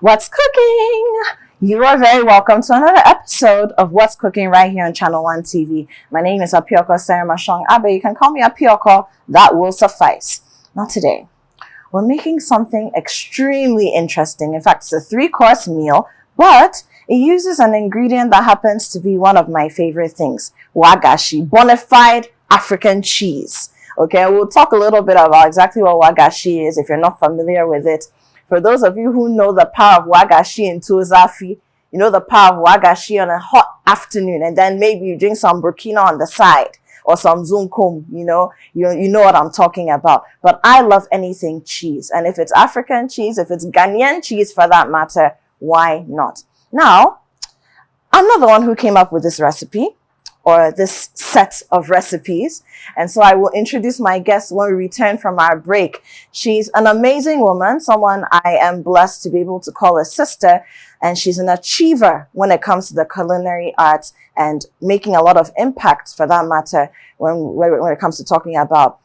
What's cooking? You are very welcome to another episode of What's Cooking right here on Channel 1 TV. My name is Apioko Sarimashong Abe. You can call me Apioko. That will suffice. Not today. We're making something extremely interesting. In fact, it's a 3-course meal, but it uses an ingredient that happens to be one of my favorite things, Wagashi, bona fide African cheese. Okay, we'll talk a little bit about exactly what Wagashi is if you're not familiar with it. For those of you who know the power of Wagashi in Tuzafi, you know the power of Wagashi on a hot afternoon, and then maybe you drink some Burkina on the side or some Zunkum, you know what I'm talking about. But I love anything cheese. And if it's African cheese, if it's Ghanaian cheese for that matter, why not? Now, I'm not the one who came up with this recipe or this set of recipes. And so I will introduce my guest when we return from our break. She's an amazing woman, someone I am blessed to be able to call a sister. And she's an achiever when it comes to the culinary arts and making a lot of impact for that matter when it comes to talking about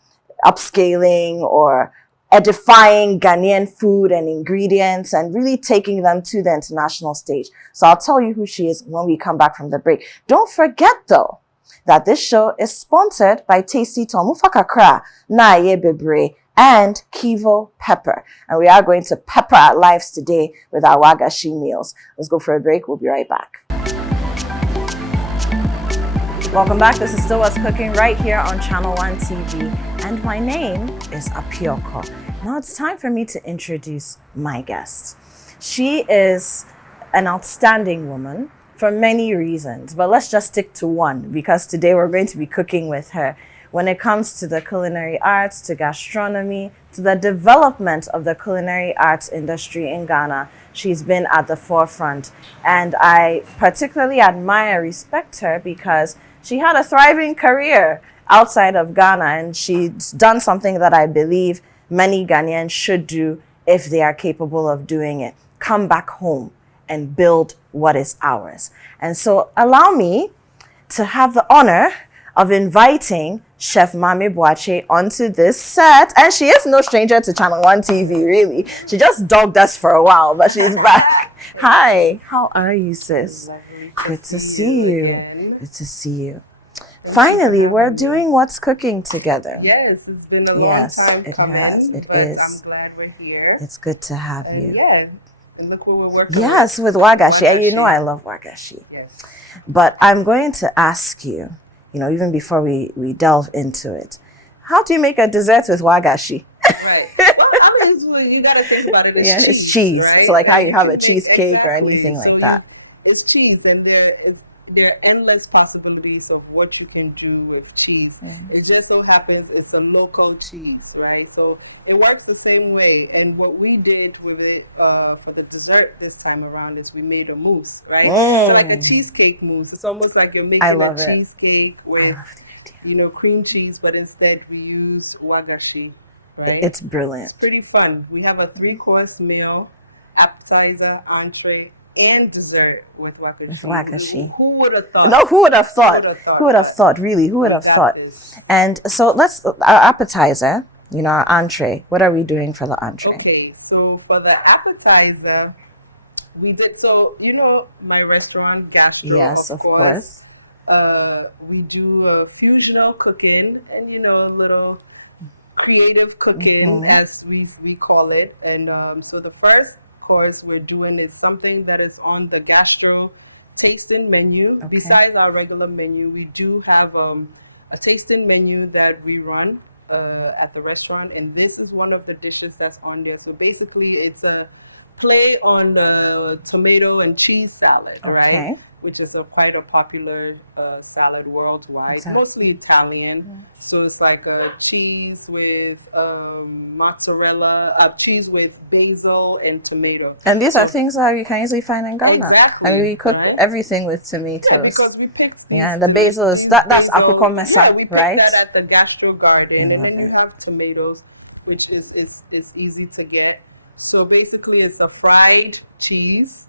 upscaling or edifying Ghanaian food and ingredients and really taking them to the international stage. So I'll tell you who she is when we come back from the break. Don't forget though, that this show is sponsored by Tasty Tom Ufakakra, Naye Bebre, and Kivo Pepper. And we are going to pepper our lives today with our Wagashi meals. Let's go for a break. We'll be right back. Welcome back. This is still What's Cooking right here on Channel 1 TV. And my name is Apioko. Now it's time for me to introduce my guest. She is an outstanding woman for many reasons, but let's just stick to one because today we're going to be cooking with her. When it comes to the culinary arts, to gastronomy, to the development of the culinary arts industry in Ghana, she's been at the forefront. And I particularly admire and respect her because she had a thriving career outside of Ghana, and she's done something that I believe many Ghanaians should do if they are capable of doing it. Come back home and build what is ours. And so allow me to have the honor of inviting Chef Mami Boache onto this set. And she is no stranger to Channel 1 TV, really. She just dogged us for a while, but she's back. Hi, how are you, sis? Good to see you. Good to see you. Finally, we're doing What's Cooking together. Yes, it's been a long time coming. Yes, it but is. I'm glad we're here. It's good to have you. Yeah, and look what we're working Yes, with Wagashi. And you know I love Wagashi. Yes. But I'm going to ask you, even before we delve into it, how do you make a dessert with Wagashi? Right. Well, I mean, you got to think about it as cheese. It's cheese. Right? So like how you have a cheesecake exactly. or anything like that. It's cheese, and there are endless possibilities of what you can do with cheese. Mm-hmm. It just so happens it's a local cheese, right? So it works the same way. And what we did with it for the dessert this time around is we made a mousse, right? So like a cheesecake mousse. It's almost like you're making a cheesecake with, cream cheese, but instead we use Wagashi, right? It's brilliant. It's pretty fun. We have a 3-course meal, appetizer, entree, and dessert with Wagashi. Who would have thought? No, who would have thought? Who would have thought? Really, who would have thought? And so our appetizer, our entree. What are we doing for the entree? Okay, so for the appetizer, we did my restaurant Gastro. Yes, of course. We do fusional cooking and little creative cooking as we call it. And so the first course we're doing is something that is on the Gastro tasting menu. Okay. Besides our regular menu, we do have a tasting menu that we run at the restaurant, and this is one of the dishes that's on there. So basically it's a play on the tomato and cheese salad, right? Which is quite a popular salad worldwide. Exactly. Mostly Italian. Mm-hmm. So it's like a cheese with mozzarella, cheese with basil and tomato. And these are things that you can easily find in Ghana. Exactly. I mean, we cook everything with tomatoes. Yeah, because we picked. Yeah, the basil is that's akoko mesa, right? Yeah, we picked right? that at the Gastro Garden, and then you have tomatoes, which is easy to get. So basically, it's a fried cheese.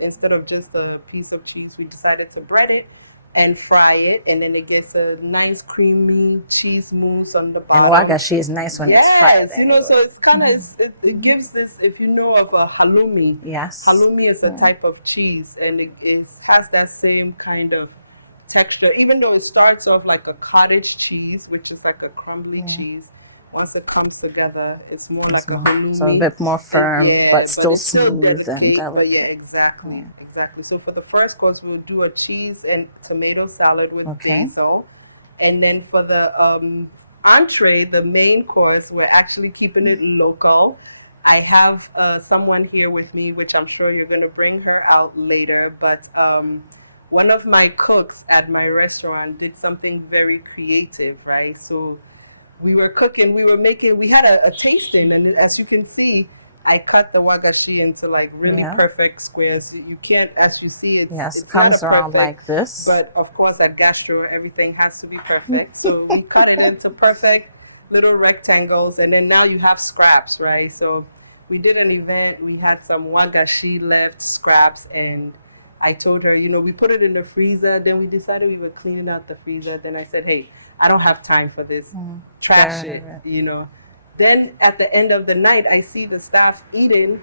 Instead of just a piece of cheese, we decided to bread it and fry it, and then it gets a nice creamy cheese mousse on the And bottom. wagashi is nice when it's fried. Yes, you know, so it's kind of it gives this, if you know of a halloumi. Yes. Halloumi is a type of cheese, and it has that same kind of texture, even though it starts off like a cottage cheese, which is like a crumbly cheese. Once it comes together, it's more like a halloumi. So a bit more firm, Yeah, but still it's still smooth and delicate, delicate. but yeah, exactly, exactly. So for the first course, we'll do a cheese and tomato salad with basil, and then for the entree, the main course, we're actually keeping it local. I have someone here with me, which I'm sure you're going to bring her out later, but one of my cooks at my restaurant did something very creative, right? So we were cooking, we had a tasting, and as you can see, I cut the wagashi into like really perfect squares. You can't, as you see, it's comes not around perfect, like this. But of course, at gastro, everything has to be perfect. So we cut it into perfect little rectangles, and then now you have scraps, right? So we did an event, we had some wagashi left scraps, and I told her, you know, we put it in the freezer, then we decided we were cleaning out the freezer. Then I said, hey, I don't have time for this. Trash it, you know. Then at the end of the night, I see the staff eating,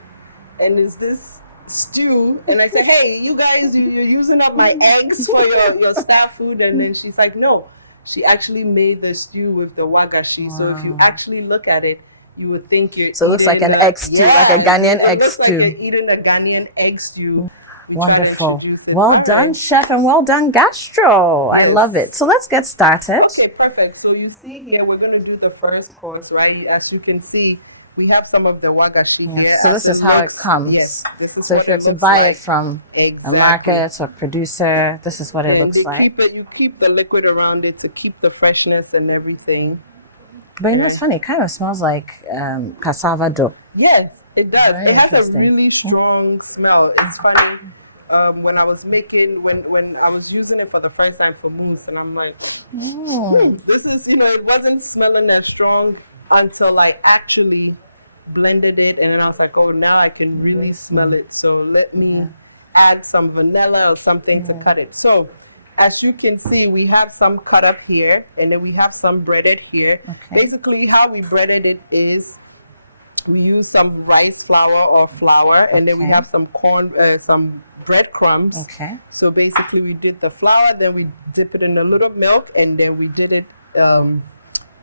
and it's this stew. And I said, hey, you guys, you're using up my eggs for your staff food. And then she's like, no. She actually made the stew with the wagashi. So if you actually look at it, you would think you're so it looks like an egg stew, like a Ghanaian egg stew. It looks like you're eating a Ghanaian egg stew. Wonderful. Well done, chef, and well done, gastro. Yes. I love it. So let's get started. Okay, perfect. So you see here, we're going to do the first course, right? As you can see, we have some of the wagashi here. So this is how it comes. Yes, so if you're to buy it from a market or producer, this is what it looks like. You keep the liquid around it to keep the freshness and everything. But you know, it's funny. It kind of smells like cassava dough. Yes, it does. It has a really strong smell. It's funny. When I was when I was using it for the first time for mousse, and I'm like, this is, you know, it wasn't smelling that strong until I actually blended it, and then I was like, oh, now I can really smell it. So let me add some vanilla or something to cut it. So as you can see, we have some cut up here, and then we have some breaded here. Basically, how we breaded it is we use some rice flour or flour, and then we have some corn, some breadcrumbs. So basically, we did the flour, then we dip it in a little milk, and then we did it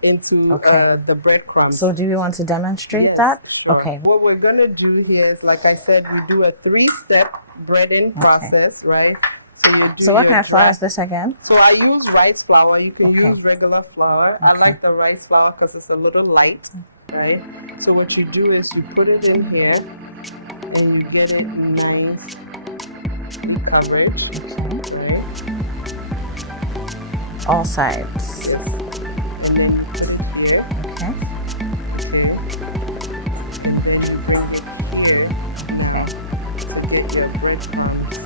into the breadcrumbs. So do you want to demonstrate that? Sure. Okay. What we're going to do here is, like I said, we do a 3-step breading process, right? So what kind of flour is this again? So I use rice flour. You can use regular flour. I like the rice flour because it's a little light, right? So what you do is you put it in here, and you get it nice coverage. Right? All sides. Yes. And then you put it here. And then you bring it here. To get your breadcrumbs.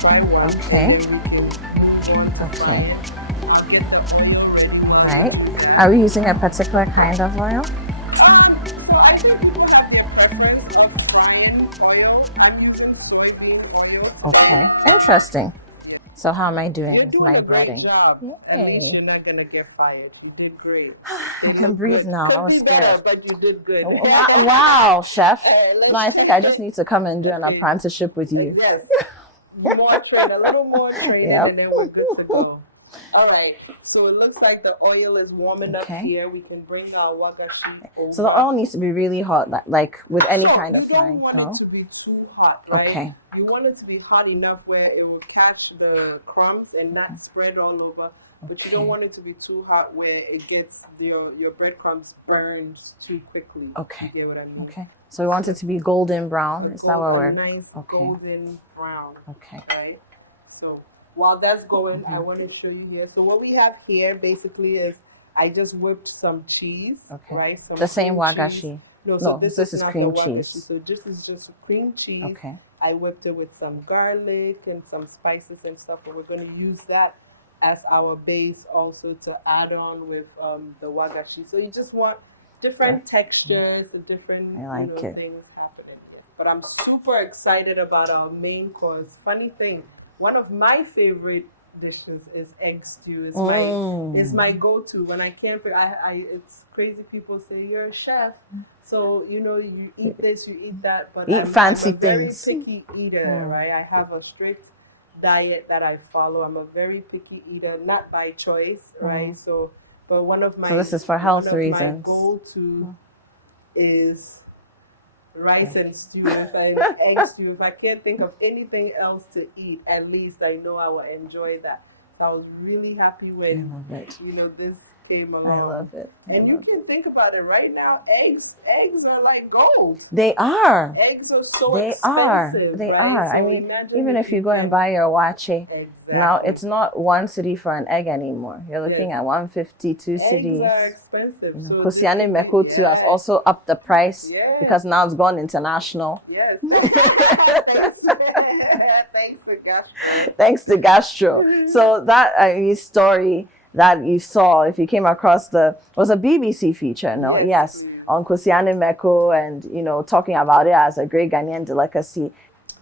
Try one. All right. Are we using a particular kind of oil? So I think people have the preference of buying oil. I'm using soybean oil. Okay. Interesting. So how am I doing with my breading? Job. At least you're not gonna get fired. You did great. I can breathe now. I was scared. Better, but you did good. Wow, chef. No, I think I just need to come and do an apprenticeship with you. Yes. A little more training, and then we're good to go. All right. So it looks like the oil is warming up here. We can bring our wagashi over. So the oil needs to be really hot, like with any kind of frying. You don't want it to be too hot, right? Okay. You want it to be hot enough where it will catch the crumbs and not spread all over. But you don't want it to be too hot where it gets your breadcrumbs burned too quickly. Okay. You get what I mean? Okay. So we want it to be golden brown. Is that what we're? Nice golden brown. Okay. Right. So while that's going, I want to show you here. So what we have here basically is I just whipped some cheese. Okay. Right. The same wagashi. Cheese. No, this is cream cheese. So this is just cream cheese. Okay. I whipped it with some garlic and some spices and stuff, and we're going to use that as our base also to add on with the wagashi. So you just want different textures, and different I like it. things happening. But I'm super excited about our main course. Funny thing, one of my favorite dishes is egg stew. Is my go-to when I can't. It's crazy. People say you're a chef, so you eat this, you eat that. But fancy I'm a very things. picky eater, right? I have a strict diet that I follow. I'm a very picky eater, not by choice, right? So, but one of my this is for health reasons. My go-to is rice and stew, egg stew. If I can't think of anything else to eat, at least I know I will enjoy that. So I was really happy when this came along. I love it. And you can think about it right now. Eggs are like gold. They are. Eggs are so expensive. They right? are. So I mean, even if you go and buy your Wagashi, now it's not 1 cedi for an egg anymore. You're looking at 150, 2 cedis. Eggs are expensive. Kosiane Meko too has also upped the price because now it's gone international. Yes. Thanks to Gastro. So that story that you saw, if you came across was a BBC feature, no? Yes, on Kosiane Meko and, talking about it as a great Ghanaian delicacy.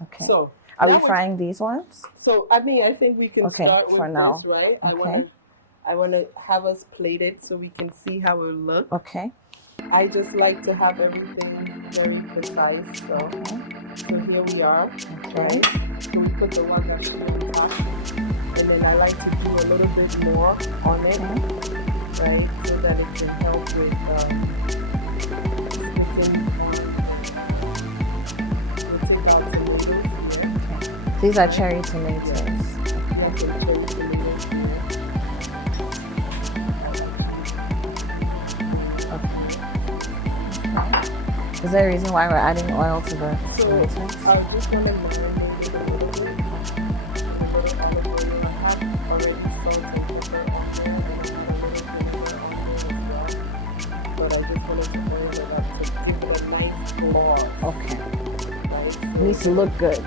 Okay. So are we frying these ones? So, I think we can start with for now. This, right? Okay. I want to have us plate it so we can see how it looks. Okay. I just like to have everything very precise. So here we are. Okay. Right? So we put the Wagashi on top. And then I like to do a little bit more on it, right? So that it can help with we'll take out tomatoes here. These are cherry tomatoes. Yes, cherry tomatoes here. Is there a reason why we're adding oil to the tomatoes? I just want to marinate it a little bit. A little olive oil. I have already salt and pepper on there, and I have a little vinegar on there as well. But I just wanted to oil it up to give it a nice color. Okay. Right? So It needs to look good. All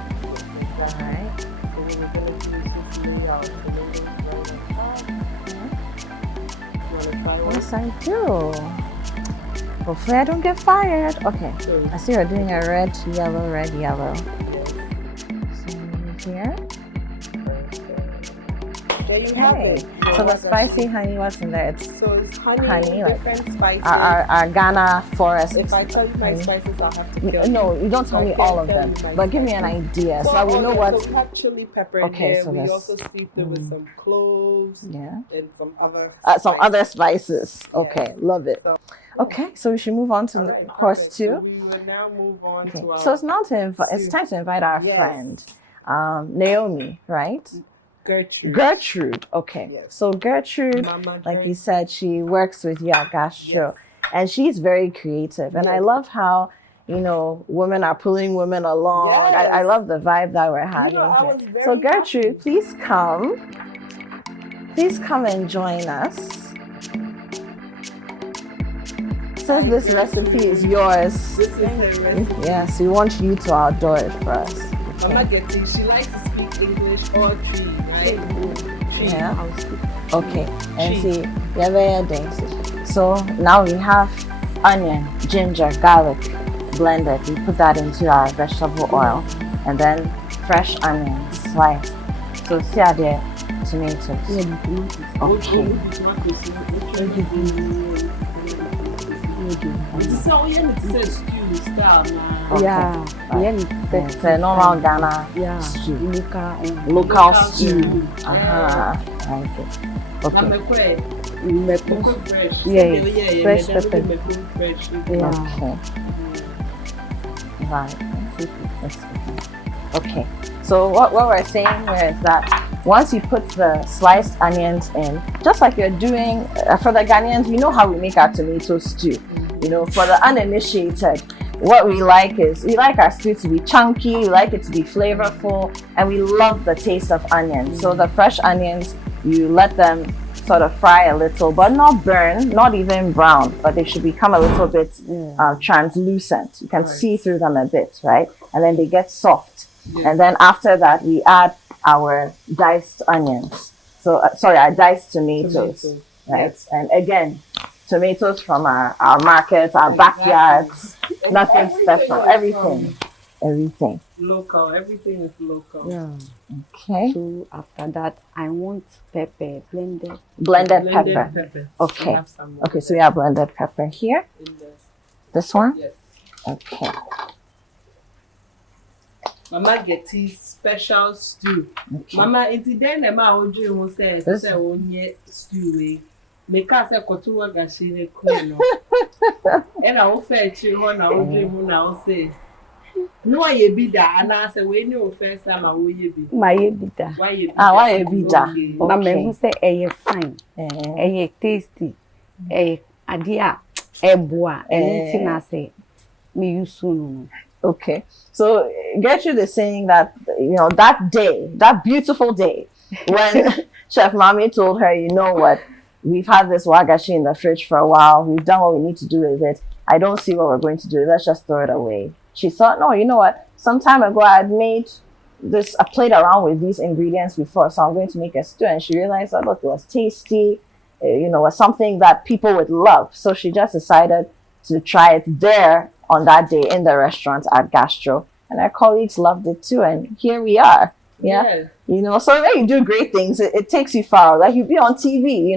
right. So we're going to do this layout. Tomatoes right on top. You want to try one? Yes, I do. Hopefully I don't get fired. Okay. I see you're doing a red, yellow. Yes. So here. There you have it. So the spicy honey, what's in there? It's honey, different spices. Our Ghana forest. If I tell you my spices, I'll have to kill you. No, you don't tell me all of them. But give me an idea so that we know what. So we have chili pepper in there. So we also steeped it with some cloves and some other spices. Okay, love it. Okay, so we should move on to course 2. So we will now move on to our... So it's time to invite our friend, Naomi, right? Gertrude. Okay. Yes. So Gertrude, like you said, she works with you at Gastro, and she's very creative. And I love how, women are pulling women along. Yes. I love the vibe that we're having here. So Gertrude, please come. Please come and join us. Since this recipe is yours, this is her recipe. Yes, we want you to outdoor it for us. Mama Getty, she likes to speak English or tree, right? Tree. Yeah. I'll speak. Okay. And see, yeah, so now we have onion, ginger, garlic blended. We put that into our vegetable oil, and then fresh onions sliced. So see are there tomatoes. Okay. It's a normal Ghana stew. Local stew. Like it. Okay. Fresh pepper. Okay. Right. Okay. So what we're saying here is that once you put the sliced onions in, just like you're doing for the Ghanaians, we know how we make our tomato stew. For the uninitiated, what we like is we like our stew to be chunky, we like it to be flavorful, and we love the taste of onions. So the fresh onions, you let them sort of fry a little, but not burn, not even brown, but they should become a little bit translucent. You can see through them a bit, right? And then they get soft. And then after that, we add our diced onions. So, our diced tomatoes, right? Yes. And again, tomatoes from our markets, our backyards. Nothing special. Everything. Local. Everything is local. Yeah. Okay. So after that, I want pepper, blended. Blended pepper. Okay. We have some more Okay, so we have blended pepper here. in this. This one? Yes. Okay. Mama Getty's special stew. Okay. Mama, it's then Emma Oji who says, onye stew. Make us a kotu Wagashi ne queen. And I will fetch you on our dream now say. No, I be that, and I say, when you first time I will be. My bita. Why you be Why you be that? Mama who say fine, tasty, adia, boa, anything I say. Me use soon. Okay. So Gertrude is saying that, that day, that beautiful day, when Chef Mommy told her, you know what, we've had this wagashi in the fridge for a while. We've done what we need to do with it. I don't see what we're going to do. Let's just throw it away. She thought, no, you know what? Some time ago, I had made I played around with these ingredients before, so I'm going to make a stew. And she realized that, look, it was tasty, was something that people would love. So she just decided to try it there on that day in the restaurant at Gastro. And our colleagues loved it too. And here we are. Yeah. Yes. So when you do great things, it takes you far. Like you be on TV,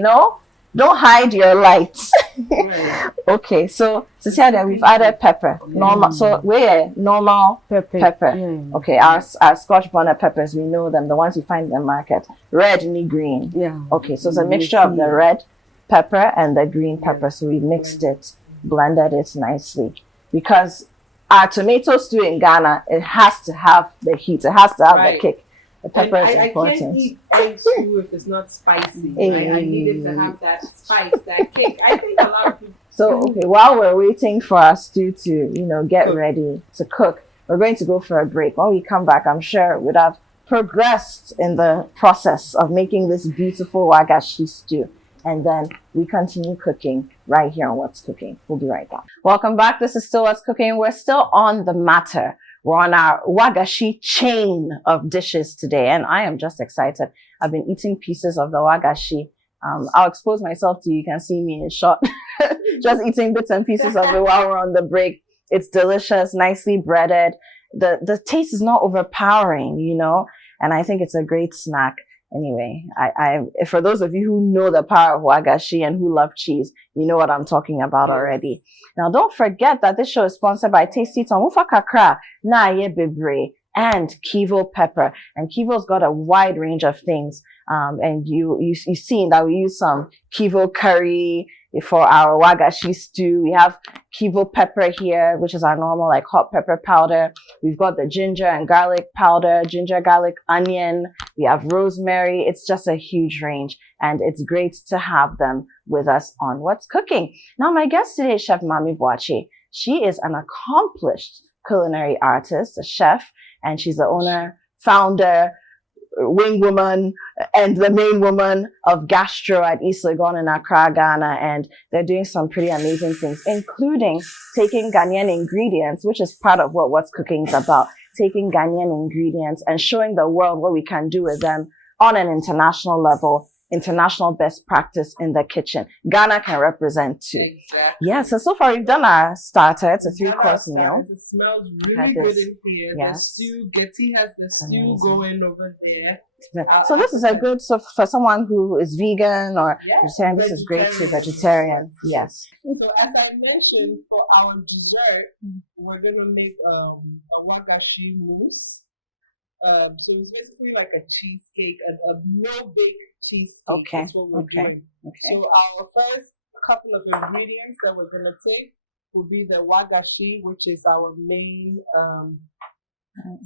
Don't hide your lights. Right. Okay, so Cecilia, we've added pepper. Normal. So we're normal pepper. Yeah. Okay, our Scotch bonnet peppers, we know them, the ones you find in the market. Red and green. Yeah. Okay, so it's a mixture of the red pepper and the green pepper. So we mixed it, blended it nicely. Because our tomato stew in Ghana, it has to have the heat. It has to have the kick. The pepper is important. I can't eat egg stew if it's not spicy. I needed to have that spice, that kick. I think a lot of people. So, okay, while we're waiting for our stew to, get ready to cook, we're going to go for a break. When we come back, I'm sure we'd have progressed in the process of making this beautiful wagashi stew. And then we continue cooking right here on What's Cooking. We'll be right back. Welcome back. This is still What's Cooking. We're still on the matter. We're on our wagashi chain of dishes today, and I am just excited. I've been eating pieces of the wagashi. I'll expose myself to you. You can see me in shot, just eating bits and pieces of it while we're on the break. It's delicious, nicely breaded. The taste is not overpowering, and I think it's a great snack. Anyway, I for those of you who know the power of wagashi and who love cheese, you know what I'm talking about already. Now, don't forget that this show is sponsored by Tasty Tom Ufa Kakra, Na Ye Bebre, and Kivo Pepper. And Kivo's got a wide range of things. And you've seen that we use some Kivo curry for our wagashi stew. We have Kivo pepper here, which is our normal hot pepper powder. We've got the ginger and garlic powder, ginger, garlic, onion. We have rosemary. It's just a huge range, and it's great to have them with us on What's Cooking. Now, my guest today is Chef Mami Boakye. She is an accomplished culinary artist, a chef, and she's the owner, founder, wing woman, and the main woman of Gastro at East Legon in Accra, Ghana. And they're doing some pretty amazing things, including taking Ghanaian ingredients, which is part of what What's Cooking is about, taking Ghanaian ingredients and showing the world what we can do with them on an international level, international best practice in the kitchen. Ghana can represent too. Exactly. Yeah, so far we've done our starter. It's a 3-course meal. It smells really good in here. Yes. The stew, Getty has the stew going over there. So this is a good, so for someone who is vegan or vegetarian, this is great too, vegetarian. Yes. So as I mentioned, for our dessert, we're going to make a wagashi mousse. So it's basically like a cheesecake, a no-bake cheesecake. Okay. That's what we're doing. Okay. So our first couple of ingredients that we're going to take will be the wagashi, which is our main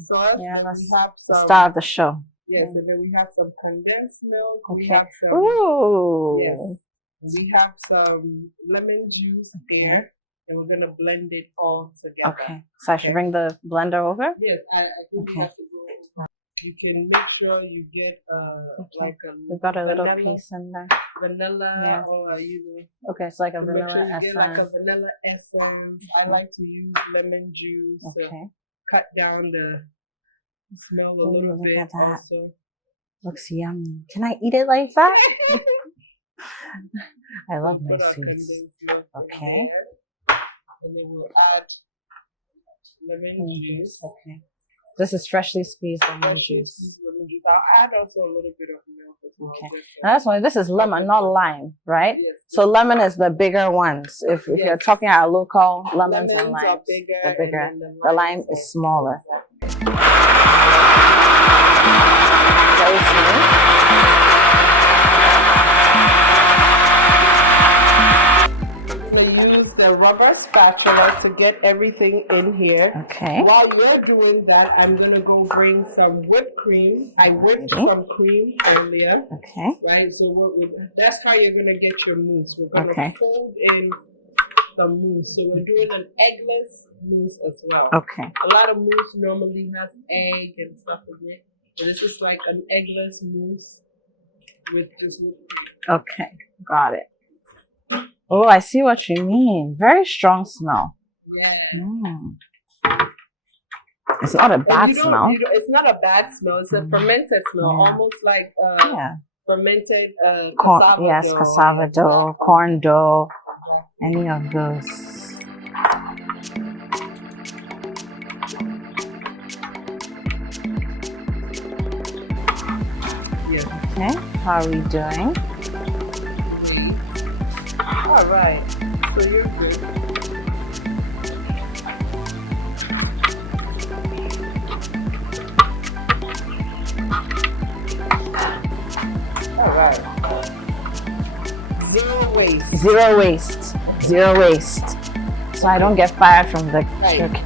sauce. Yeah, and let's we have some, start of the show. Yes, and then we have some condensed milk. Okay. We have some, Ooh. yes. We have some lemon juice there, and we're going to blend it all together. Okay. So I should bring the blender over? Yes, I think we have to go over. You can make sure you get like a We've got a little vanilla, piece in there. vanilla or Okay, it's like a make vanilla sure you essence. get like a vanilla essence. I like to use lemon juice to cut down the smell a little look bit at that. also. Looks yummy. Can I eat it like that? I love my Put our sweets. condensed milk in Okay. there, and then we'll add lemon juice. Okay. This is freshly squeezed lemon juice. Lemon juice. I'll add also a little bit of milk as well. Okay. just to- Now that's why this is lemon, not lime, right? Yes. So lemon is the bigger ones. If you're Yes. talking about local lemons and Lemons are limes, bigger, they're bigger. and then The lime limes is are smaller. exactly. Very smooth. So use the rubber spatula to get everything in here. Okay. While you're doing that, I'm gonna go bring some whipped cream. I whipped Alrighty. some cream earlier, Okay. right? So that's how you're gonna get your mousse. We're gonna Okay. fold in some mousse. So we're doing an eggless mousse as well. Okay. A lot of mousse normally has egg and stuff in it, but this is like an eggless mousse with just Okay. Got it. Oh, I see what you mean. Very strong smell. yeah. Mm. It's not a And bad you don't- smell. you don't- it's not a bad smell. It's a fermented smell, Yeah. almost like Yeah. fermented Corn, cassava yes, dough. cassava dough, corn dough, any of those. Yes. Okay, how are we doing? All right. So you're good. All right. Zero waste. Zero waste. Zero waste. So I don't get fired from the Right. chicken.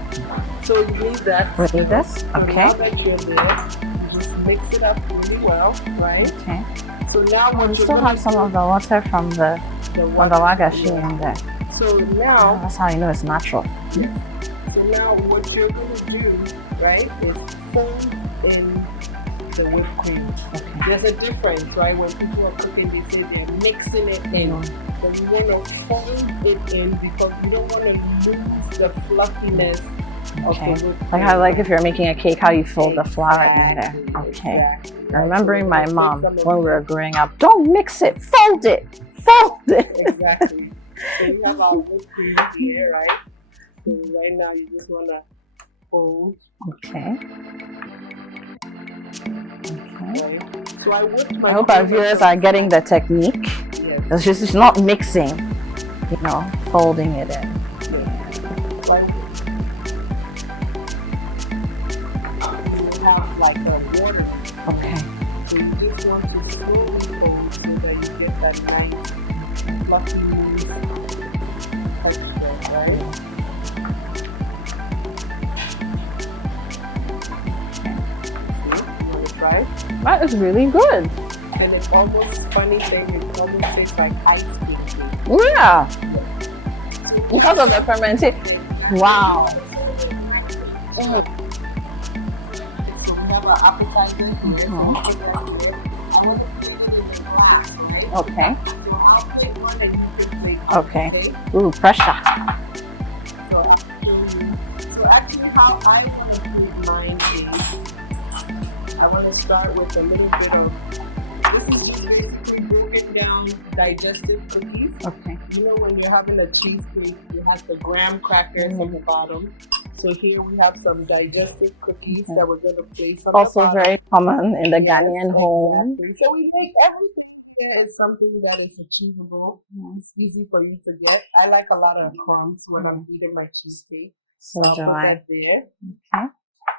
So you need that. We need this? So Okay. now that you're there, you just mix it up really well, right? Okay. So now We what you're still gonna have some of the water from the Wagashi Yeah. in there. So Oh, now, that's how you know it's natural. what you're gonna do, right, is fold in the whipped cream. Okay. There's a difference, right? When people are cooking, they say they're mixing it in. But we want to fold it in because we don't want to lose the fluffiness of Okay. the whipped Like cream. how, like if you're making a cake, how you fold the flour in there. Exactly, Okay. exactly. I'm remembering my So mom some of when we were growing up. Don't mix it, fold it, fold it. Exactly. So we have our whipped cream here, right? So right now you just want to fold, Okay. Okay. right? So I whipped my I hope our cream viewers until- are getting the technique. Yes. It's just not mixing, you know, folding it in. Like you have like a water. Okay. So you just want to slowly fold so that you get that nice fluffy texture, right? You want to try? That is really good. And it's almost funny thing, it almost tastes like ice cream. Yeah. Because of the fermentation. Wow. So we have our appetizer here. Mhm. Put that there. I want to put it in the glass, right? Okay. So I'll pick one and you can take. Okay. Ooh, pressure. So I'll show you. So actually how I want to treat mine is, I want to start with a little bit of, this is just basically broken down digestive cookies. Okay. You know when you're having a cheesecake, it has the graham crackers on the bottom. So here we have some digestive cookies that we're going to place on Also the bottom. very common in the Yes, Ghanaian home. exactly. So we make everything here is something that is achievable. It's easy for you to get. I like a lot of crumbs when I'm eating my cheesecake. So I'll do put I. that there, Okay.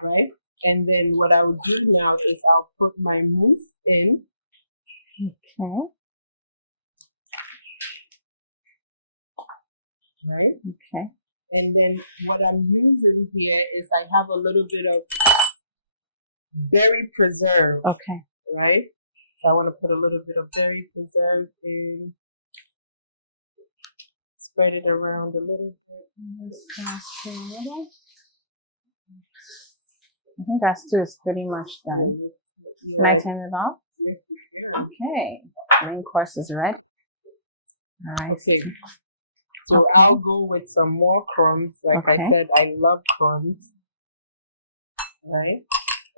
right? And then what I will do now is I'll put my mousse in. Okay. Right? Okay. And then what I'm using here is I have a little bit of berry preserve, Okay. right? So I want to put a little bit of berry preserve in. Spread it around a little bit. I think that stew is pretty much done. Can I turn it off? Okay. Main course is ready. All right. Okay. So Okay. I'll go with some more crumbs. Like I Okay. said, I love crumbs. Right?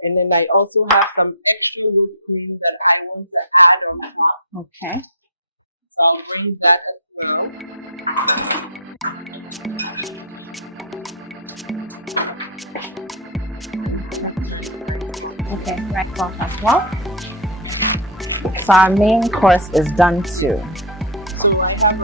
And then I also have some extra whipped cream that I want to add on top. Okay. So I'll bring that as well. Okay, right off as well. So our main course is done too. So I have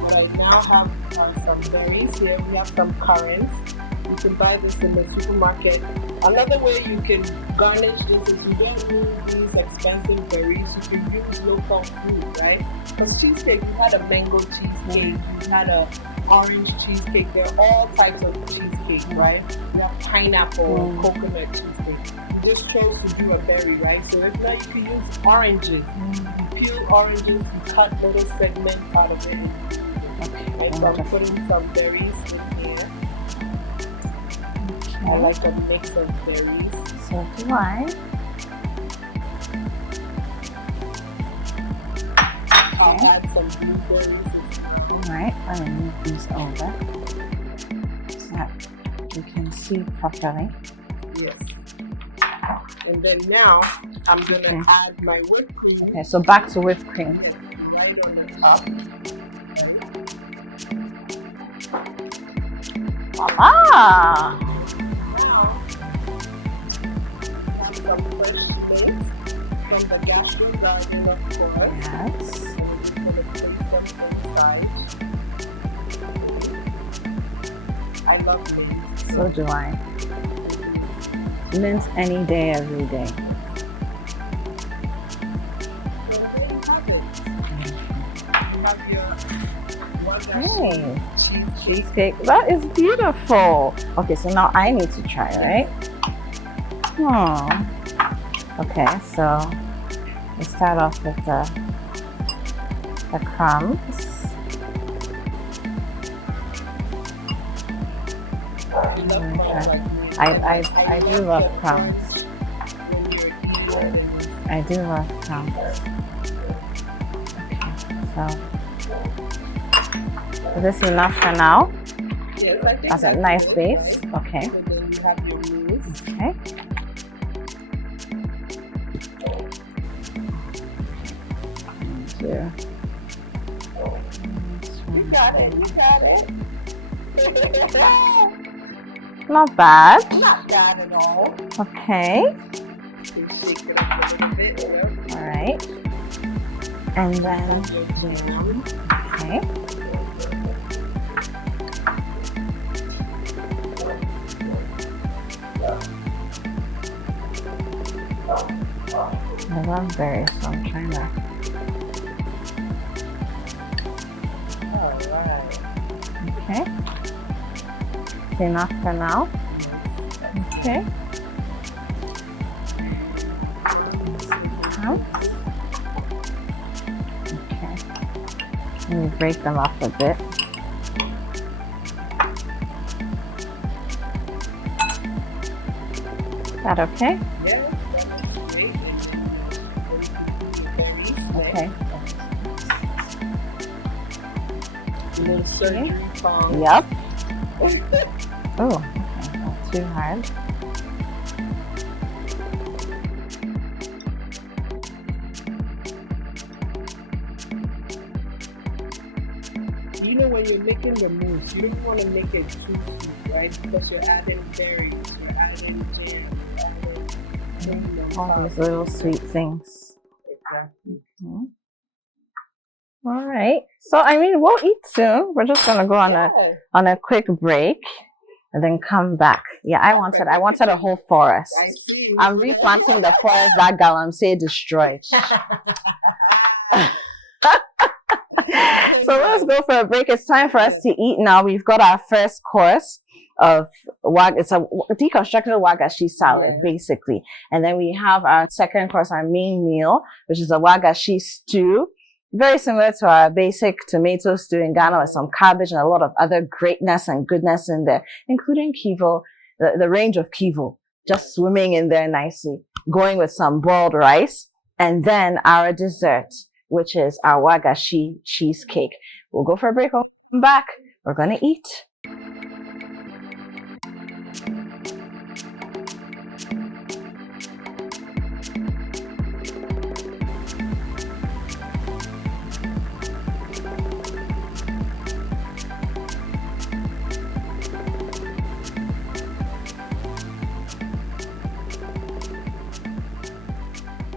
what I now have are some berries here. We have some currants. You can buy this in the supermarket. Another way you can garnish this is you don't need these expensive berries. You can use local food, right? Because cheesecake, we had a mango cheesecake, we had a orange cheesecake. There are all types of cheesecake, right? We have pineapple and coconut cheesecake. We just chose to do a berry, right? So if not, you can use oranges. You peel oranges, you cut little segments out of it. Right, so I'm putting some berries in here. I like a mix of berries. So do I. I'll add some blueberries. Alright, I'm going to move these over so that you can see properly. Yes. And then now I'm going to add my whipped cream. Okay, so back to whipped cream. Yes, right on the top. Voila! Now, have some fresh mint from the Wagashi garden, of course. Yes. And we're just going to place them inside. I love mint. So do I. Mint any day, every day. So there you have it. You have your Hey, cheesecake. That is beautiful. Okay, so now I need to try, right? Okay, so we start off with the crumbs. I do love crumbs. I do love crumbs. Okay, so is this enough for now? Yes, I think That's a nice base. Okay. And then you have your mousse. Okay. Yeah. You got it. You got it. Not bad. Not bad at all. Okay. You can shake it up a little bit. Yep. All right. And then, Your jam. okay. I love berries, so I'm trying to. Alright. Okay. It's enough for now. Okay. Okay. Let me break them up a bit. Is that okay? Yes, that looks great. Okay. A little surgery palm. Yep. Oh, okay. Not too hard. You know, when you're making the mousse, you don't want to make it too sweet, right? Because you're adding berries, you're adding jam, you're adding things on All top. these little sweet things. Exactly. Mhm. All right. So I mean, we'll eat soon. We're just gonna go on a quick break and then come back. Yeah, I wanted a whole forest. I see. I'm replanting the forest that Galamsey destroyed. So let's go for a break. It's time for us to eat now. We've got our first course of it's a deconstructed Wagashi salad, basically. And then we have our second course, our main meal, which is a Wagashi stew. Very similar to our basic tomato stew in Ghana with some cabbage and a lot of other greatness and goodness in there, including kivo, the range of kivo, just swimming in there nicely, going with some boiled rice, and then our dessert, which is our Wagashi cheesecake. We'll go for a break. We'll come back. We're going to eat.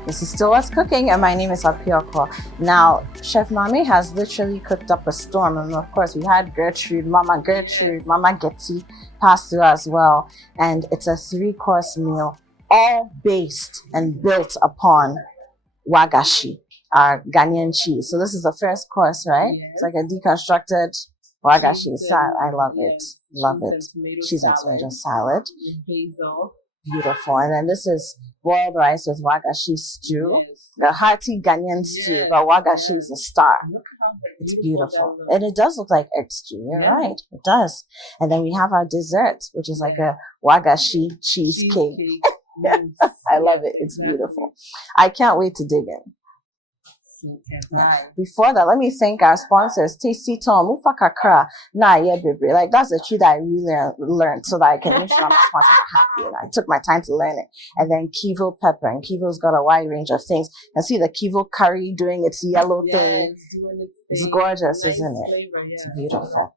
This is still What's Cooking, and my name is Apioko. Now, Chef Mami has literally cooked up a storm, and of course, we had Gertrude, Mama Getty pass through as well, and it's a 3-course meal, all based and built upon Wagashi, our Ghanaian cheese. So this is the first course, right? Yes. It's like a deconstructed Wagashi Cheese salad. and- I love yes, it. Love cheese it. and tomato Cheese and salad. tomato salad. With basil. Beautiful. And then this is boiled rice with Wagashi stew. Yes. The hearty Ghanaian stew, Yes, but Wagashi yes. is a star. Look how It's beautiful beautiful. that looks. And it does look like egg stew. You're Yeah. right. It does. And then we have our dessert, which is like a Wagashi cheesecake. Yes. I love it. It's Exactly. beautiful. I can't wait to dig in. So can Yeah. I. Before that, let me thank our sponsors, Tasty Tom, Mufakakra, Nah, yeah, baby. Like, that's the treat I really learned so that I can make sure my sponsors are happy. And I took my time to learn it. And then Kivo Pepper, and Kivo's got a wide range of things. You can see the Kivo curry doing its yellow thing. Yes, doing its It's thing. gorgeous, Nice isn't it? flavor, It's yeah. beautiful.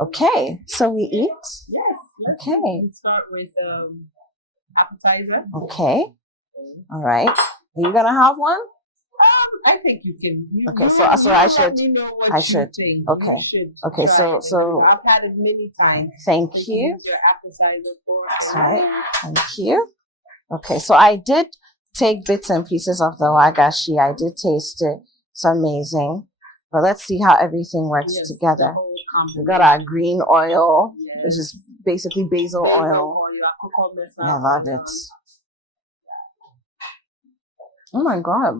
Okay, so we eat. Yes. Let's Okay. start with appetizer. Okay. All right. Are you gonna have one? I think you can. Okay, you so let- so you I let should. me know what I you should. think. Okay. You should Okay, try so- it. so- I've had it many times. Thank So you. use your appetizer for That's right. Thank you. Okay, so I did take bits and pieces of the wagashi. I did taste it. It's amazing. But let's see how everything works Yes, together. the whole We got our green oil, Yes. which is basically basil oil. I love it. Oh my god.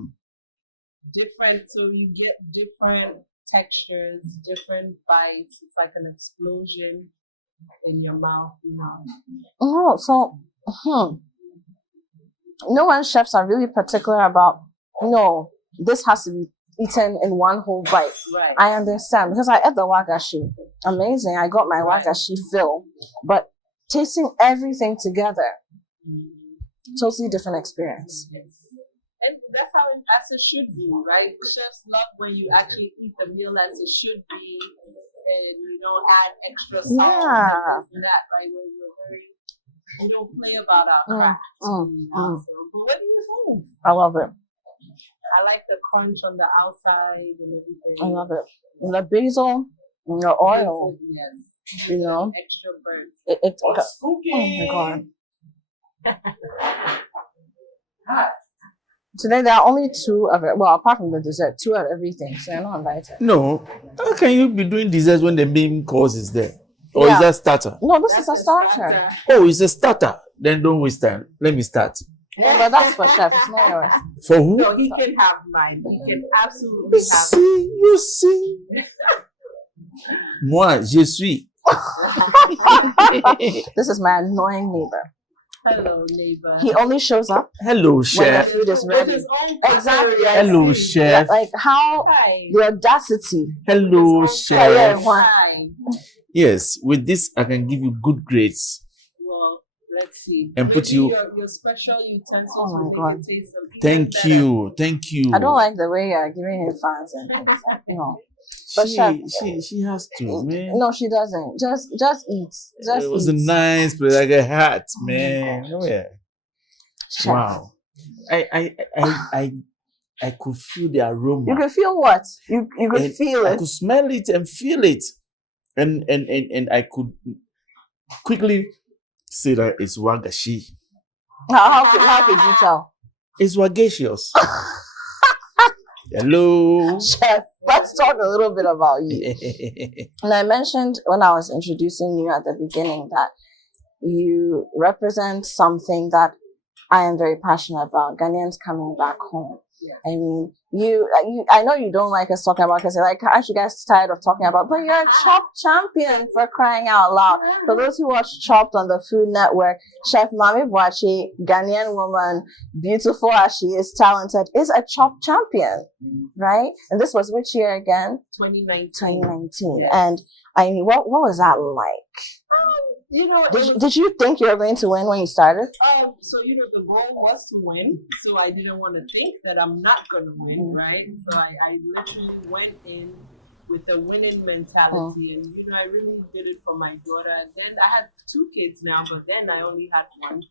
Different, so you get different textures, different bites. It's like an explosion in your mouth, you know. Oh, so no one chefs are really particular about no, this has to be eaten in one whole bite. Right. I understand because I ate the wagashi. Amazing. I got my wagashi fill, but tasting everything together, totally different experience. Yes. And that's how as it should be, right? Chefs love when you actually eat the meal as it should be, and you don't add extra salt Yeah. and this and that, right? We don't play about our craft. You know? So, but what do you think? I love it. I like the crunch on the outside and everything. I love it. And the basil, and the oil, Yes. you know, Extra burn. it's Oh, oh my god. Today there are only 2 of it. Well, apart from the dessert, 2 of everything. So you're not invited. No. How can you be doing desserts when the main course is there? Or Yeah. is that starter? No, this That's is a starter. Oh, it's a starter. Then don't waste time. Let me start. Yeah, but that's for chef. It's not yours. For who? No, he can have mine. He can absolutely You have see, you see. Moi, je suis. This is my annoying neighbor. Hello, neighbor. He only shows up Hello, when the chef. food is With ready. his own Exactly. cookery, I Hello, see. chef. Like how Hi. the audacity. Hello, His own chef. Why? Hi. Yes, with this, I can give you good grades. Well, let's see. And put Maybe you- your special utensils Oh my will make God. it taste even Thank better. you. Thank you. I don't like the way you're giving him fans and no. But chef, She has to, man. No, she doesn't. Just eat. Just It was a eat. nice place, like a hat, man. gosh. Oh, yeah. Chef. Wow. I could feel the aroma. You could feel what? You could And feel I it. could smell it and feel it. And I could quickly say that it's wagashi. How could you tell? It's wagacious. Hello. Chef, let's talk a little bit about you. And I mentioned when I was introducing you at the beginning that you represent something that I am very passionate about. Ghanaians coming back home. Yes. I mean, I know you don't like us talking about because you're like, aren't you guys tired of talking about? But you're a Chopped champion for crying out loud. For those who watch Chopped on the Food Network, Chef Mami Boachi, Ghanaian woman, beautiful as she is, talented, is a Chopped champion, right? And this was which year again? 2019. 2019. Yes. And I mean, what was that like? You know, Did you think you were going to win when you started? so you know, the goal was to win. So I didn't want to think that I'm not going to win, right? So I literally went in with a winning mentality. And you know, I really did it for my daughter. And then I had 2 kids now, but then I only had 1.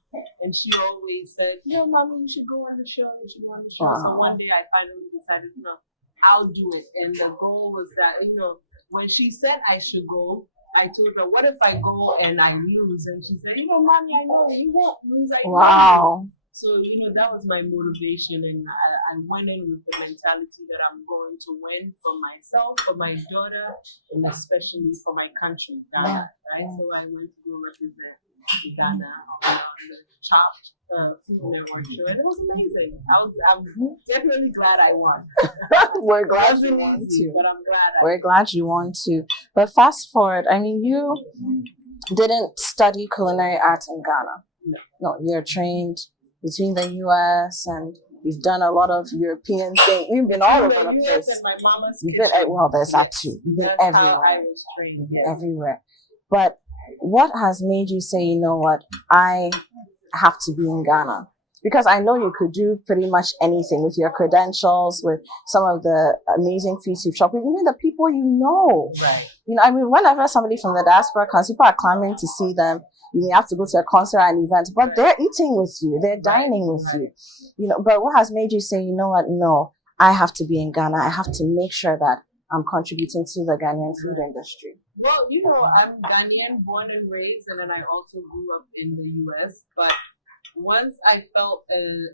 And she always said, you know, mommy, you should go on the show, you should go on the show. So one day I finally decided, you know, I'll do it. And the goal was that, you know, when she said I should go, I told her, what if I go and I lose? And she said, you know, mommy, I know you won't lose. I know. Wow. So, you know, that was my motivation. And I went in with the mentality that I'm going to win for myself, for my daughter, and especially for my country, Ghana. Right? So I went to go represent Ghana on the Chopped Food Network show. And it was amazing. I'm definitely glad I won. We're glad you Wasn't won easy, to. but I'm glad I We're glad you won to. But fast forward, I mean, you didn't study culinary arts in Ghana. No, you're trained between the US and you've done a lot of European things. You've been all over the US place. and my mama's You've been, kitchen. well, there's that too. You've been That's everywhere. how I was trained. You've been Yes. everywhere. But what has made you say, you know what, I have to be in Ghana? Because I know you could do pretty much anything with your credentials, with some of the amazing foods you've shopped with, even the people you know. Right. You know, I mean, whenever somebody from the diaspora comes, people are clamoring to see them. You may have to go to a concert or an event, but they're eating with you, they're dining with you. You know, but what has made you say, you know what, no, I have to be in Ghana. I have to make sure that I'm contributing to the Ghanaian food industry. Well, you know, I'm Ghanaian, born and raised, and then I also grew up in the US. But once I felt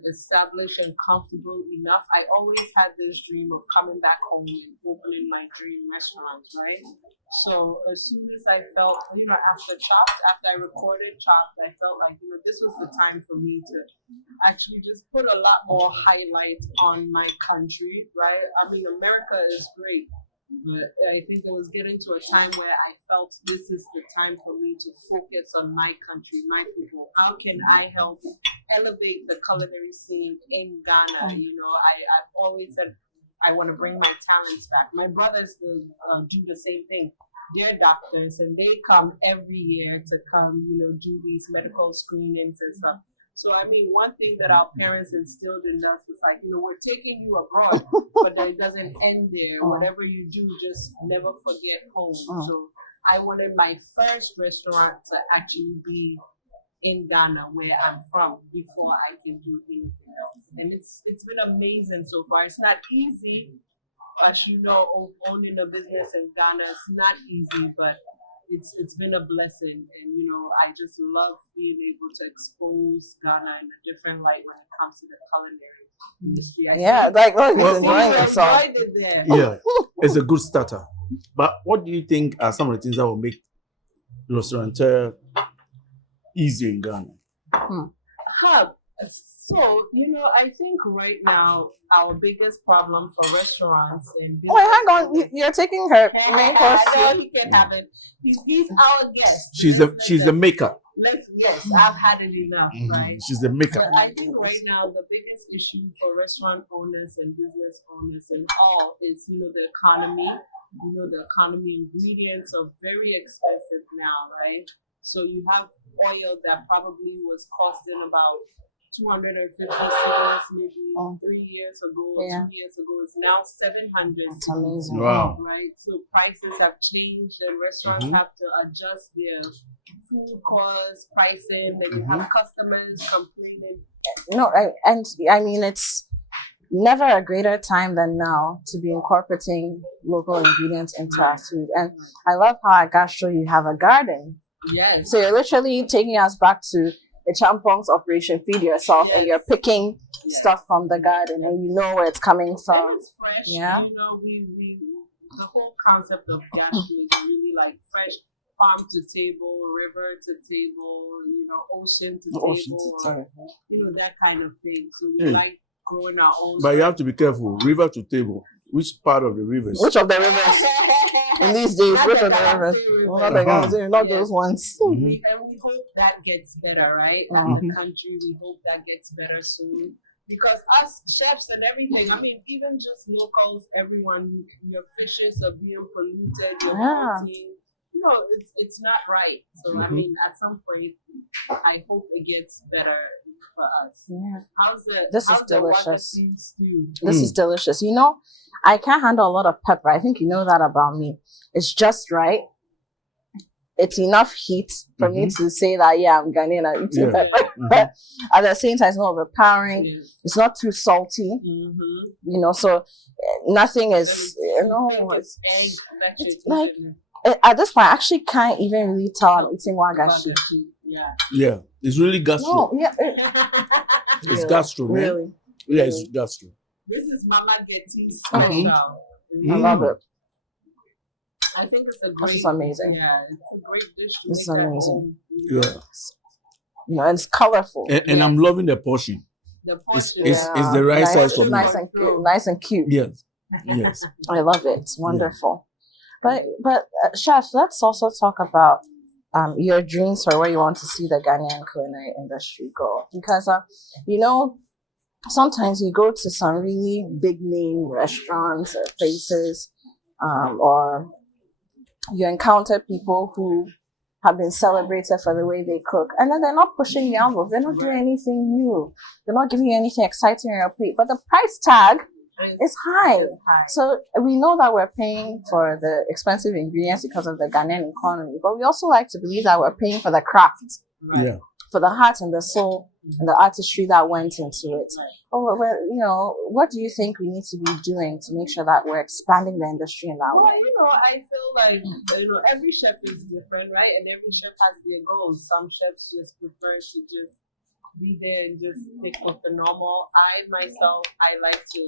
established and comfortable enough, I always had this dream of coming back home and opening my dream restaurant, right? So as soon as I felt, you know, after I recorded Chopped, I felt like, you know, this was the time for me to actually just put a lot more highlight on my country, right? I mean, America is great, but I think it was getting to a time where I felt this is the time for me to focus on my country, my people. How can I help elevate the culinary scene in Ghana? You know, I've always said I want to bring my talents back. My brothers do the same thing. They're doctors and they come every year to come, you know, do these medical screenings and stuff. So, I mean, one thing that our parents instilled in us was like, you know, we're taking you abroad, but it doesn't end there. Whatever you do, just never forget home. So I wanted my first restaurant to actually be in Ghana, where I'm from, before I can do anything else. And it's been amazing so far. It's not easy. As you know, owning a business in Ghana is not easy, but it's been a blessing. And you know, I just love being able to expose Ghana in a different light when it comes to the culinary industry. Like, look, he's Well, enjoying himself. Enjoyed it there. Yeah, it's a good starter. But what do you think are some of the things that will make restaurateur easy in Ghana? So, you know, I think right now our biggest problem for restaurants and Wait, hang on. You're taking her main course. I know he can have it. He's our guest. She's the maker. Yes, I've had it enough, right? She's the maker. But I think right now the biggest issue for restaurant owners and business owners and all is, you know, the economy. You know, the economy, ingredients are very expensive now, right? So you have oil that probably was costing about 250 cedis maybe 3 years ago, 2 years ago. It's now 700. That's amazing. Wow. Right? So prices have changed and restaurants have to adjust their food costs, pricing, and you have customers complaining. No, I mean, it's never a greater time than now to be incorporating local ingredients into our food. And I love how at Gastro you have a garden. Yes. So you're literally taking us back to the Champonk's Operation Feed Yourself, and you're picking stuff from the garden, and you know where it's coming from. And it's fresh. Yeah. You know, we the whole concept of gastro is really like fresh, farm to table, river to table, you know, ocean to table, or, you know, that kind of thing. So we like growing our own. But you have to be careful. River to table. Which part of the rivers? Which of the rivers? In these days, Not which the of the rivers? Galamsey Not the Galamsey, not those ones. And we hope that gets better, right? As a country, we hope that gets better soon. Because us chefs and everything, I mean, even just locals, everyone, your fishes are being polluted, your protein, you know, it's not right. So, I mean, at some point, I hope it gets better for us. Yeah. How's This is the delicious. Wagashi stew? This is delicious. You know, I can't handle a lot of pepper. I think you know that about me. It's just right. It's enough heat for me to say that, yeah, I'm Ghanaian, I'm eating pepper. But at the same time, it's not overpowering. It's not too salty. So nothing is, it's like, at this point, I actually can't even really tell I'm eating wagashi. Yeah, it's really gastro. No, yeah. It's gastro, man. Really? Yeah, it's gastro. This is Mama Getty's special. I love it. I think it's a great. This is amazing. Yeah, it's a great dish. This is amazing. Yeah. And it's colorful. And I'm loving the portion. The portion. It's the right size for me. Nice and cute. Yes. Yes. I love it. It's wonderful. But chef, let's also talk about your dreams for where you want to see the Ghanaian culinary industry go. Because sometimes you go to some really big name restaurants or places, or you encounter people who have been celebrated for the way they cook, and then they're not pushing the envelope. They're not doing anything new. They're not giving you anything exciting on your plate. But the price tag is high. So we know that we're paying for the expensive ingredients because of the Ghanaian economy, but we also like to believe that we're paying for the craft, for the heart and the soul and the artistry that went into it. What do you think we need to be doing to make sure that we're expanding the industry in that way? I feel like every chef is different, right? And every chef has their goals. Some chefs just prefer to just be there and just stick with the normal. I myself, I like to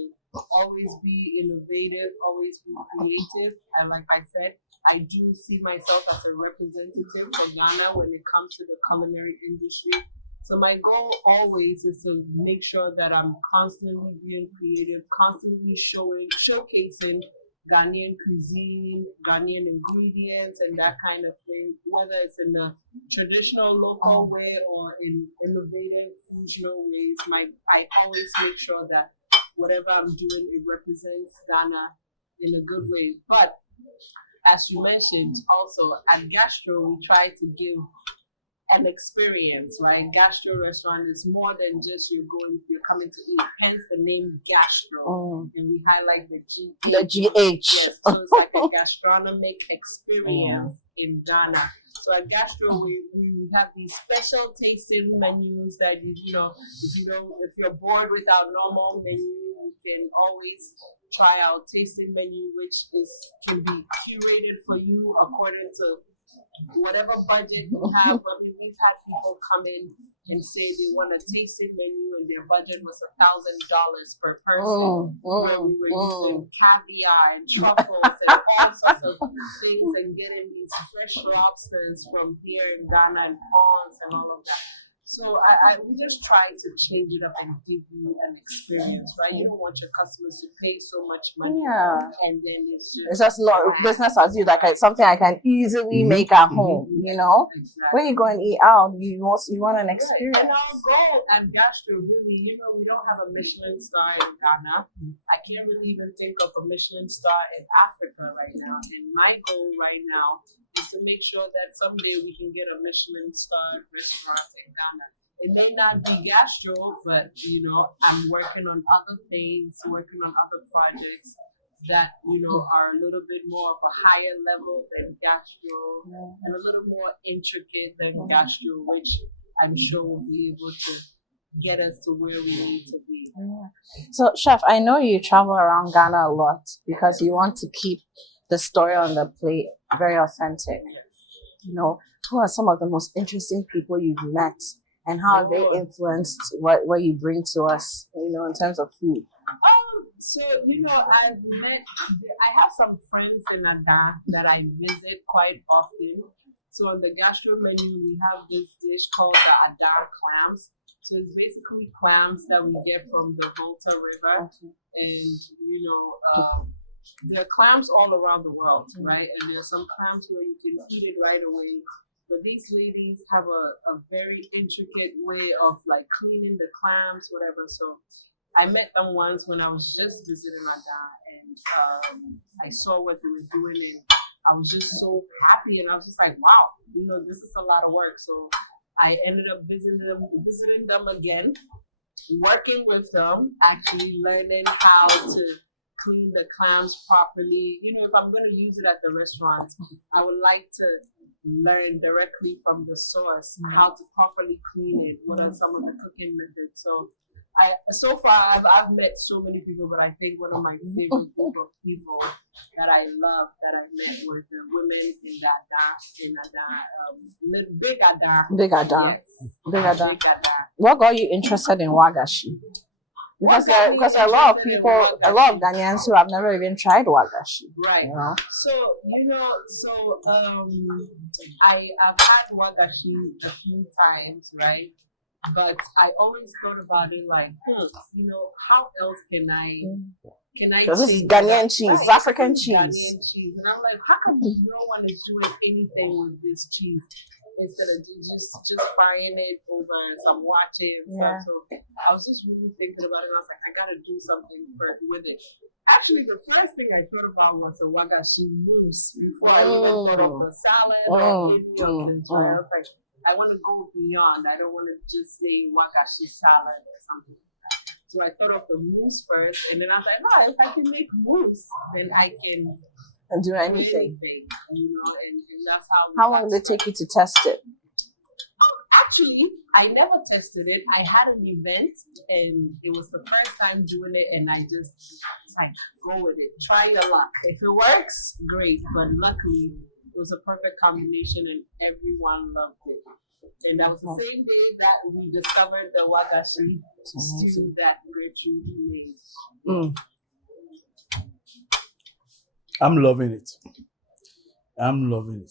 always be innovative, always be creative. And like I said, I do see myself as a representative for Ghana when it comes to the culinary industry. So my goal always is to make sure that I'm constantly being creative, constantly showcasing Ghanaian cuisine, Ghanaian ingredients, and that kind of thing, whether it's in the traditional local way or in innovative fusional ways. I always make sure that whatever I'm doing, it represents Ghana in a good way. But as you mentioned, also at Gastro, we try to give an experience, right? Gastro restaurant is more than just you're coming to eat. Hence the name Gastro, and we highlight the GH. Yes, so it's like a gastronomic experience in Ghana. So at Gastro, we have these special tasting menus that if you're bored with our normal menu, you can always try our tasting menu, which can be curated for you according to whatever budget you have. I mean, we've had people come in and say they want a tasting menu and their budget was $1,000 per person, where we were using caviar and truffles and all sorts of things and getting these fresh lobsters from here in Ghana and prawns and all of that. So we just try to change it up and give you an experience, right? You don't want your customers to pay so much money, and then it's just not business as usual. Like it's something I can easily make at home. Exactly. When you go and eat out, you want an experience. And our goal at Gastro, really, we don't have a Michelin star in Ghana. I can't really even think of a Michelin star in Africa right now. And my goal right now is to make sure that someday we can get a Michelin star restaurant in Ghana. It may not be Gastro, but I'm working on other things, working on other projects that are a little bit more of a higher level than Gastro and a little more intricate than Gastro, which I'm sure will be able to get us to where we need to be. So, Chef, I know you travel around Ghana a lot because you want to keep the story on the plate very authentic. Who are some of the most interesting people you've met, and how have they influenced what you bring to us, in terms of food? So, I have some friends in Ada that I visit quite often. So on the Gastro menu, we have this dish called the Ada clams. So it's basically clams that we get from the Volta River. And, there are clams all around the world, right? And there are some clams where you can eat it right away. But these ladies have a very intricate way of like cleaning the clams, whatever. So I met them once when I was just visiting Ada, and I saw what they were doing, and I was just so happy, and I was just like, wow, this is a lot of work. So I ended up visiting them again, working with them, actually learning how to clean the clams properly. You know, if I'm going to use it at the restaurant, I would like to learn directly from the source how to properly clean it. What are some of the cooking methods? So far I've met so many people, but I think one of my favorite group of people that I love that I met were the women in Big Ada. Big Ada. Yes. Big Ada. Big Ada. What got you interested in Wagashi? Because a lot of people, a lot of Ghanaians who have never even tried Wagashi. Right. You know? So I've had Wagashi a few times, right? But I always thought about it like, how else can I Because this is Ghanaian cheese, right, African cheese. Ghanaian cheese. And I'm like, how come no one is doing anything with this cheese instead of just frying it over some wache and stuff? So I was just really thinking about it, and I was like, I gotta do something with it. Actually, the first thing I thought about was the Wagashi mousse before I even thought of the salad or any of the dry. I was like, I want to go beyond. I don't want to just say Wagashi salad or something like that. So I thought of the mousse first, and then I was like, no, if I can make mousse, then I can do anything. And that's how. How long did it take you to test it? Actually, I never tested it. I had an event, and it was the first time doing it, and I just like, go with it. Try your luck. If it works, great. But luckily, it was a perfect combination, and everyone loved it. And that was the same day that we discovered the Wagashi stew that Gertrude made. I'm loving it.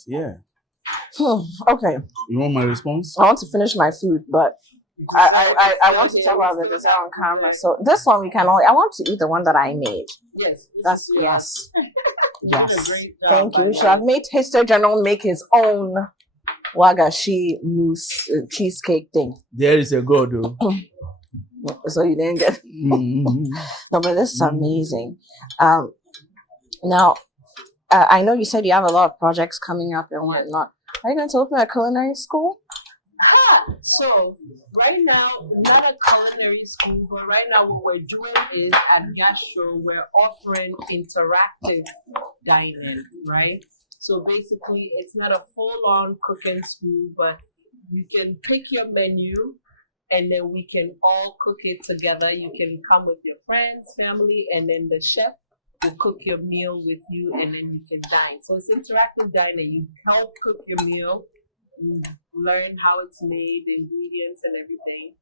Yeah. Okay. You want my response? I want to finish my food, but I want to talk about the dessert on camera. So this one I want to eat the one that I made. Yes. Yes. Yes. Great job, Thank you. Should have made History General make his own Wagashi mousse cheesecake thing. There is a God, though. So you didn't get. No, but this is amazing. Now, I know you said you have a lot of projects coming up and whatnot. Are you going to open a culinary school? So right now, not a culinary school, but right now what we're doing is at Gastro, we're offering interactive dining, right? So basically, it's not a full-on cooking school, but you can pick your menu and then we can all cook it together. You can come with your friends, family, and then the chef will cook your meal with you, and then you can dine. So it's interactive dining. You help cook your meal, you learn how it's made, the ingredients and everything,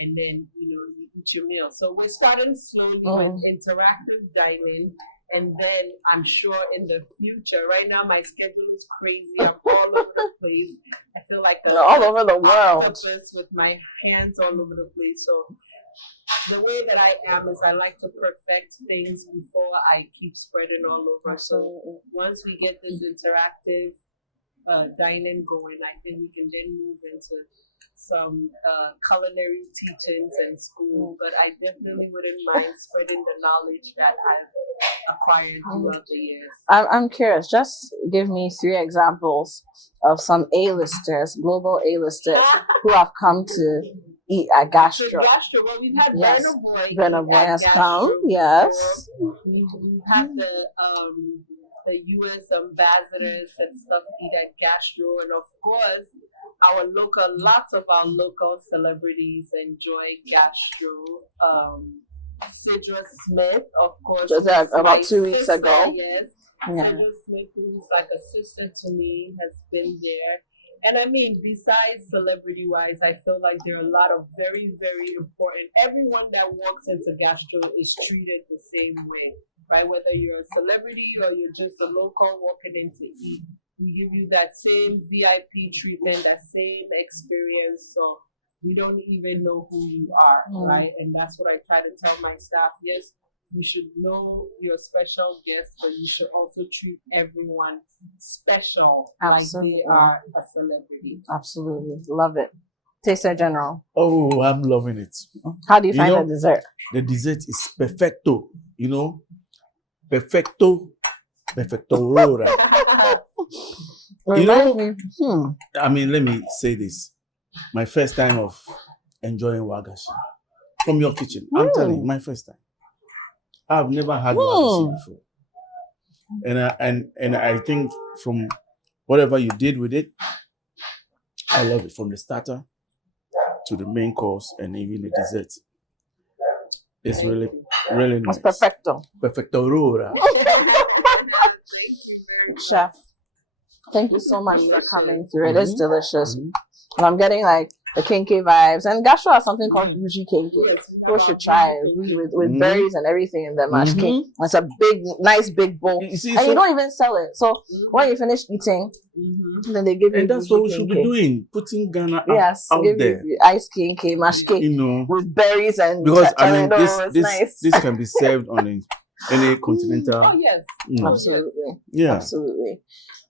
and then you eat your meal. So we're starting slowly with interactive dining, and then I'm sure in the future. Right now my schedule is crazy. I'm all over the place. I feel like all over the world octopus with my hands all over the place. So the way that I am is I like to perfect things before I keep spreading all over. So once we get this interactive dining going, I think we can then move into some culinary teachings and school. But I definitely wouldn't mind spreading the knowledge that I've acquired throughout the years. I'm curious. Just give me 3 examples of some A-listers, global A-listers, who have come to eat at Gastro. Well, we've had Burna Boy has come. Yes. We've had the U.S. ambassadors and stuff eat at Gastro, and of course, lots of our local celebrities enjoy Gastro. Sidra Smith, of course, just about 2 weeks ago. Yes, Sidra Smith, who's like a sister to me, has been there. And I mean, besides celebrity-wise, I feel like there are a lot of very, very important. Everyone that walks into Gastro is treated the same way, right? Whether you're a celebrity or you're just a local walking in to eat, we give you that same VIP treatment, that same experience. So we don't even know who you are, right? And that's what I try to tell my staff. Yes, you should know your special guests, but you should also treat everyone special, Absolutely. like they are a celebrity. Absolutely. Love it. Taster General. Oh, I'm loving it. How do you find the dessert? The dessert is perfecto. Perfecto. Perfecto. I mean, let me say this. My first time of enjoying Wagashi from your kitchen. I'm telling you, my first time. I've never had wagashi before. And I think from whatever you did with it, I love it. From the starter to the main course and even the dessert. It's really, really nice. It's perfecto. Perfecto. Chef, thank you so much for coming through. It is delicious. And I'm getting like the kenke vibes. And Gasho has something called bougie kenke. People should try it with berries and everything in the mashed cake. It's a big, nice big bowl. You see, and you don't even sell it. So when you finish eating, then they give you and that's what we bougie should be kenke. doing, putting Ghana out Give there. you ice kenke, mashed cake with berries and because I mean it's nice. this can be served on any continental. Oh yes, absolutely, yeah, absolutely.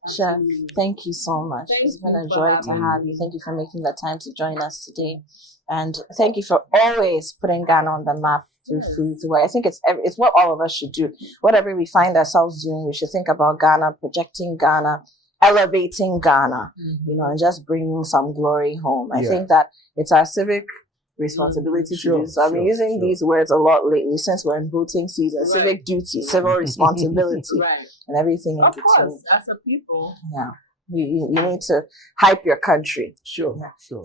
Chef, thank you so much. It's been a joy to have you. Thank you for making the time to join us today, and thank you for always putting Ghana on the map through food. Where I think it's what all of us should do. Whatever we find ourselves doing, we should think about Ghana, projecting Ghana, elevating Ghana, and just bringing some glory home. I think that it's our civic responsibility to do so. I've been using these words a lot lately since we're in voting season. Civic duty, civil responsibility, and everything in between. Course, as a people. Yeah. You need to hype your country. Sure.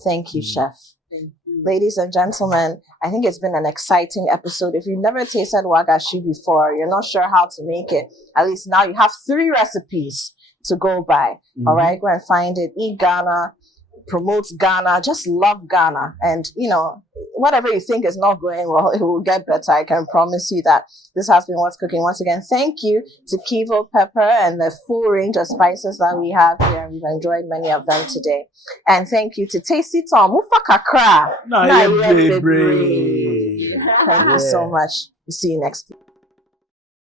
Thank you, Chef. Thank you. Ladies and gentlemen, I think it's been an exciting episode. If you've never tasted wagashi before, you're not sure how to make it, at least now you have 3 recipes to go by. All right, go and find it. Eat Ghana, promote Ghana, just love Ghana. And, whatever you think is not going well, it will get better. I can promise you that. This has been What's Cooking. Once again, thank you to Kivo Pepper and the full range of spices that we have here. We've enjoyed many of them today. And thank you to Tasty Tom. Thank you so much. We'll see you next week.